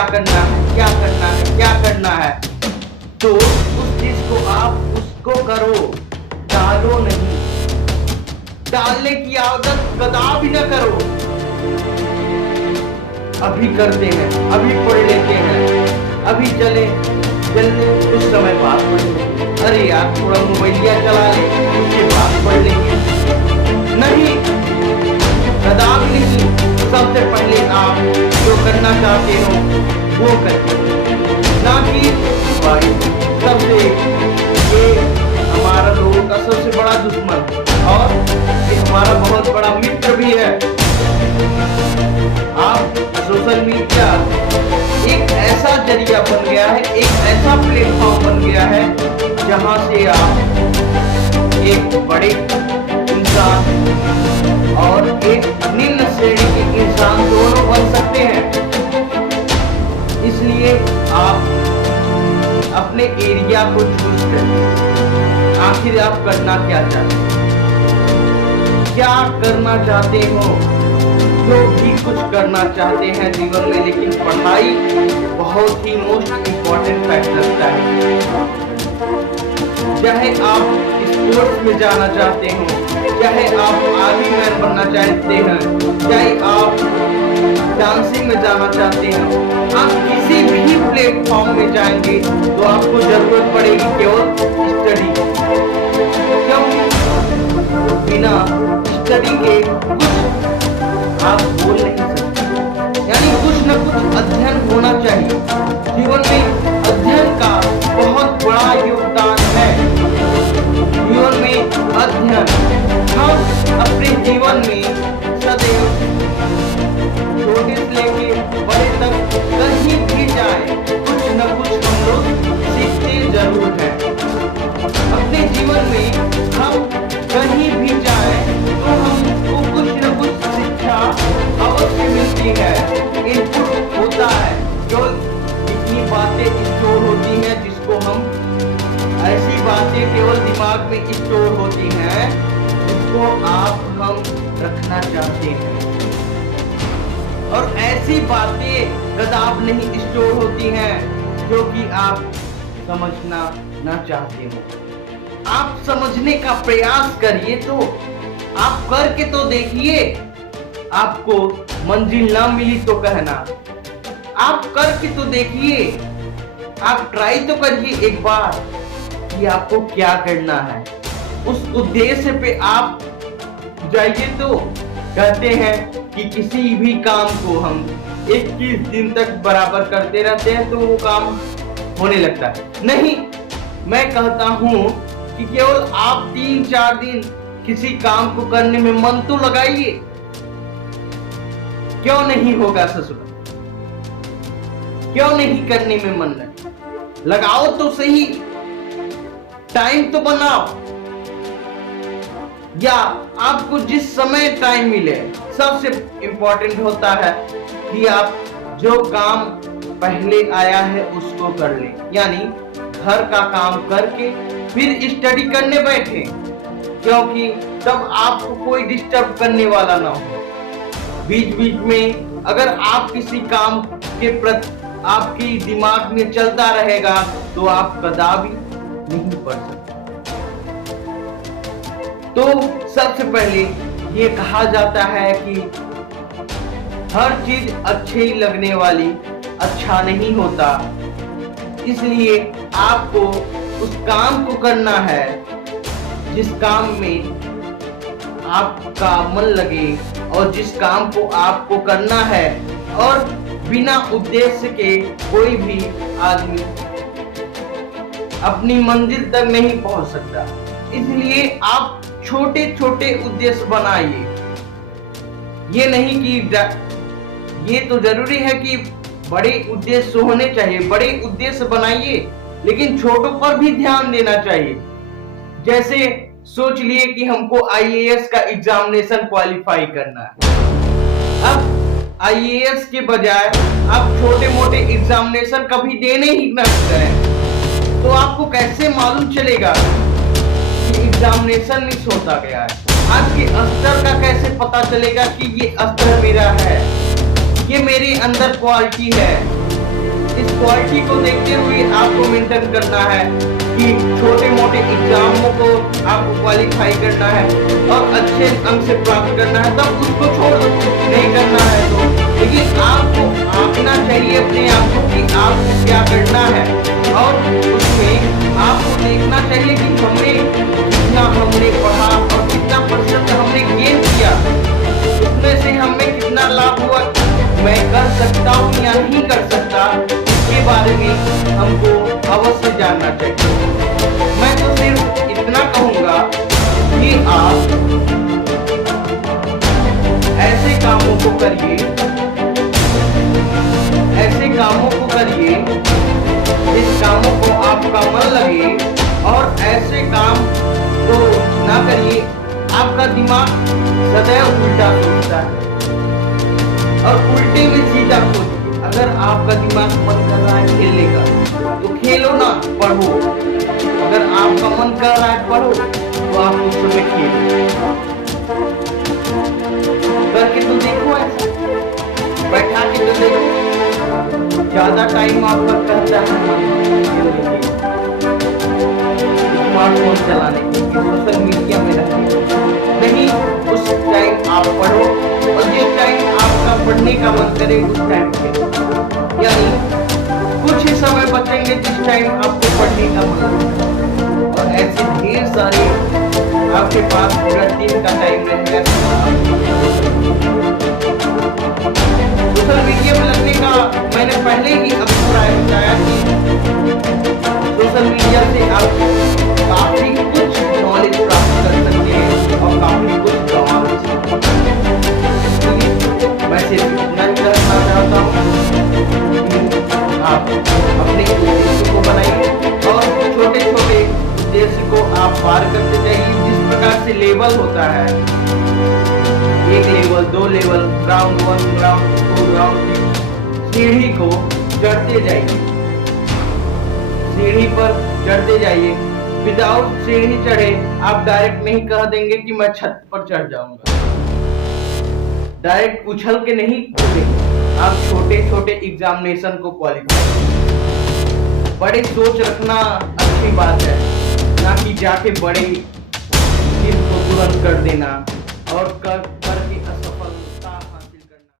क्या करना है, क्या करना है, क्या करना है, तो उस चीज को आप उसको करो, टालो नहीं। टालने की आदत कदापि न करो। अभी करते हैं, अभी पढ़ लेते हैं, अभी चले चलने कुछ समय बाद पढ़ लेंगे, अरे यार थोड़ा मोबाइलिया चला ले उसके बाद पढ़ लेंगे। नहीं, कदापि नहीं। सबसे पहले आप जो करना चाहते हो वो करिए, ना कि भाई सबसे ये हमारा लोगों का सबसे बड़ा दुश्मन और ये हमारा बहुत बड़ा मित्र भी है। आप सोशल मीडिया एक ऐसा जरिया बन गया है, एक ऐसा प्लेटफॉर्म बन गया है जहां से आप एक बड़े इंसान और एक निम्न श्रेणी के इंसान दोनों बन सकते हैं। इसलिए आप अपने एरिया को चूज करें। आखिर आप करना क्या चाहते हैं, क्या करना चाहते हो? जो भी कुछ करना चाहते हैं जीवन में, लेकिन पढ़ाई बहुत ही मोस्ट इम्पोर्टेंट फैक्टर लगता है। चाहे आप स्पोर्ट्स में जाना चाहते हो, चाहे आप आर्मी मैन बनना चाहते हैं, चाहे आप डांसिंग में जाना चाहते हैं, आप किसी भी प्लेटफॉर्म में जाएंगे तो आपको जरूरत पड़ेगी केवल स्टडी। क्यों? बिना स्टडी के कुछ आप बोल नहीं सकते। यानी कुछ न कुछ अध्ययन होना चाहिए। जीवन में अध्ययन का बहुत बड़ा योगदान है। जीवन में अध्ययन, हम अपने जीवन में सदैव छोटे से लेके बड़े तक कहीं भी जाए कुछ न कुछ हम लोग सीखते जरूर हैं। अपने जीवन में हम कहीं भी जाए तो हमको कुछ न कुछ शिक्षा अवश्य मिलती है, इनपुट होता है। जो इतनी बातें स्टोर होती हैं जिसको हम, ऐसी बातें केवल दिमाग में स्टोर होती हैं जिसको हम रखना चाहते हैं, और ऐसी बातें कदाप नहीं स्टोर होती हैं जो कि आप समझना ना चाहते हो। आप समझने का प्रयास करिए, तो आप करके तो देखिए। आपको मंजिल ना मिली तो कहना, आप करके तो देखिए। आप ट्राई तो करिए एक बार कि आपको क्या करना है। उस उद्देश्य पे आप जाइए। तो कहते हैं कि किसी भी काम को हम 21 दिन तक बराबर करते रहते हैं तो वो काम होने लगता है। नहीं, मैं कहता हूं कि केवल आप 3-4 दिन किसी काम को करने में मन तो लगाइए। क्यों नहीं होगा ससुर? क्यों नहीं करने में मन लगाओ तो सही, टाइम तो बनाओ। या आपको जिस समय टाइम मिले, सबसे इंपॉर्टेंट होता है कि आप जो काम पहले आया है उसको कर ले। यानी घर का काम करके फिर स्टडी करने बैठे, क्योंकि तब आपको कोई डिस्टर्ब करने वाला ना हो। बीच बीच में अगर आप किसी काम के प्रति आपकी दिमाग में चलता रहेगा तो आप कदापि नहीं पढ़ सकते। तो सबसे पहले ये कहा जाता है कि हर चीज अच्छी लगने वाली अच्छा नहीं होता। इसलिए आपको उस काम को करना है जिस काम में आपका मन लगे, और जिस काम को आपको करना है, और बिना उद्देश्य के कोई भी आदमी अपनी मंजिल तक नहीं पहुंच सकता। इसलिए आप छोटे छोटे उद्देश्य बनाइए। ये नहीं कि ये तो जरूरी है कि बड़े उद्देश्य होने चाहिए, बड़े उद्देश्य बनाइए, लेकिन छोटों पर भी ध्यान देना चाहिए। जैसे सोच लिए कि हमको आईएएस का एग्जामिनेशन क्वालिफाई करना है। अब आईएएस के बजाय आप छोटे मोटे एग्जामिनेशन कभी देने ही न करें तो आपको कैसे मालूम चलेगा कि एग्जामिनेशन मिस होता गया है? आपके स्तर का कैसे पता चलेगा कि ये स्तर मेरा है, ये मेरे अंदर क्वालिटी है? क्वालिटी को देखते हुए आपको मेंटेन करना है कि छोटे मोटे एग्जामों को आपको क्वालिफाई करना है और अच्छे अंक से प्राप्त करना है, तब उसको छोड़ दो, नहीं करना है तो। लेकिन आपको आंकना चाहिए अपने आप को कि आपको क्या करना है, और उसमें आपको देखना चाहिए कि कितना हमने पढ़ा और कितना प्रतिशत हमने गेन किया, उसमें से हमें कितना लाभ हुआ, मैं कर सकता हूँ या नहीं कर सकता, इसके बारे में हमको अवश्य जानना चाहिए। मैं तो सिर्फ इतना कहूंगा कि आप ऐसे कामों को करिए, जिस कामों को आपका मन लगे, और ऐसे काम को ना करिए आपका दिमाग सदैव उल्टा सोचता है, और उल्टे में सीधा सोचिए। अगर आपका दिमाग मन कर रहा है खेलने का तो खेलो ना, पढ़ो। अगर आपका मन कर रहा है पढ़ो तो आप उस समय खेलो। करके तो देखो, ऐसा बैठा के तो देखो। ज्यादा टाइम आपका कहता है स्मार्टफोन चलाने की, सोशल मीडिया में रहने नहीं, उस टाइम आप पढ़ो, और जिस टाइम आपका पढ़ने का मन करे उस टाइम खेलो। यानी कुछ ही समय बचेंगे जिस टाइम आपको पढ़ने का मन करे, और ऐसे ढेर सारे आपके पास पूरा दिन का टाइम रहेगा। सोशल मीडिया में लगने का मैंने पहले ही अभिप्राय बताया कि सोशल मीडिया से आप काफी कुछ नॉलेज प्राप्त कर सकते हैं और काफी कुछ कमा भी सकते हैं। मैं सिर्फ इतना ही कहना चाहता हूँ कि आप अपने उद्देश्य को बनाइए, और छोटे छोटे उद्देश्य को आप पार करते जाइए। जिस प्रकार से लेवल होता है, 1 level, 2 level, round 1, round 2, round 3, सीढ़ी को चढ़ते जाइए, सीढ़ी पर चढ़ते जाइए। विदाउट सीढ़ी चढ़े आप डायरेक्ट नहीं कह देंगे कि मैं छत पर चढ़ जाऊंगा, डायरेक्ट उछल के नहीं कूदेंगे। आप छोटे छोटे एग्जामिनेशन को क्वालिफाई, बड़े सोच रखना अच्छी बात है, ना कि जाके बड़े चीज को तुरंत कर देना और कर